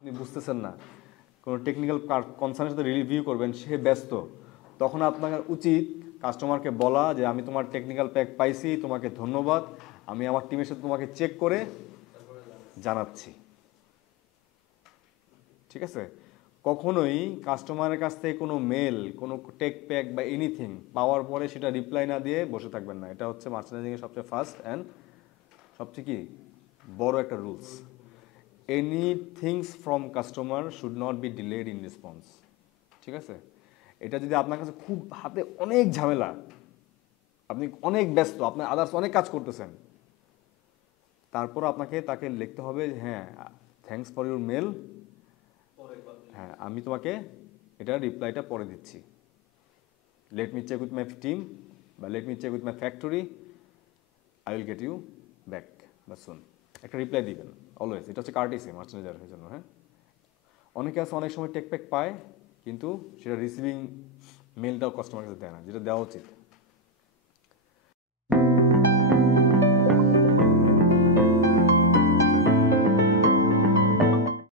আপনি বুঝতেছেন না, কোনো টেকনিক্যাল কনসার্নের সাথে রিভিউ করবেন, সে ব্যস্ত, তখন আপনার উচিত কাস্টমারকে বলা যে আমি তোমার টেকনিক্যাল প্যাক পাইছি, তোমাকে ধন্যবাদ, আমি আমার টিমের সাথে তোমাকে চেক করে জানাচ্ছি। ঠিক আছে? কখনোই কাস্টমারের কাছ থেকে কোনো মেল, কোনো টেক প্যাক বা এনিথিং পাওয়ার পরে সেটা রিপ্লাই না দিয়ে বসে থাকবেন না। এটা হচ্ছে মার্চেন্ডাইজিংয়ের সবচেয়ে ফার্স্ট অ্যান্ড সবচেয়ে কি বড় একটা rules. Any things from customer should not be delayed in response. ঠিক আছে? এটা যদি আপনার কাছে খুব হাতে অনেক ঝামেলা, আপনি অনেক ব্যস্ত, আপনি আদার্স অনেক কাজ করতেছেন, তারপর আপনাকে তাকে লিখতে হবে হ্যাঁ থ্যাঙ্কস ফর ইউর মেল, হ্যাঁ আমি তোমাকে এটা রিপ্লাইটা পরে দিচ্ছি, let me check with my team বা let me check with my factory, I will get you back বা সুন। একটা রিপ্লাই দিবেন অলওয়েজ। এটা হচ্ছে কার্টিসি মার্চেন্ডাইজারের জন্য। হ্যাঁ, অনেকে আছে অনেক সময় টেক প্যাক পায় কিন্তু সেটা রিসিভিং মেলটাও কাস্টমার কাছে দেয় না, যেটা দেওয়া উচিত।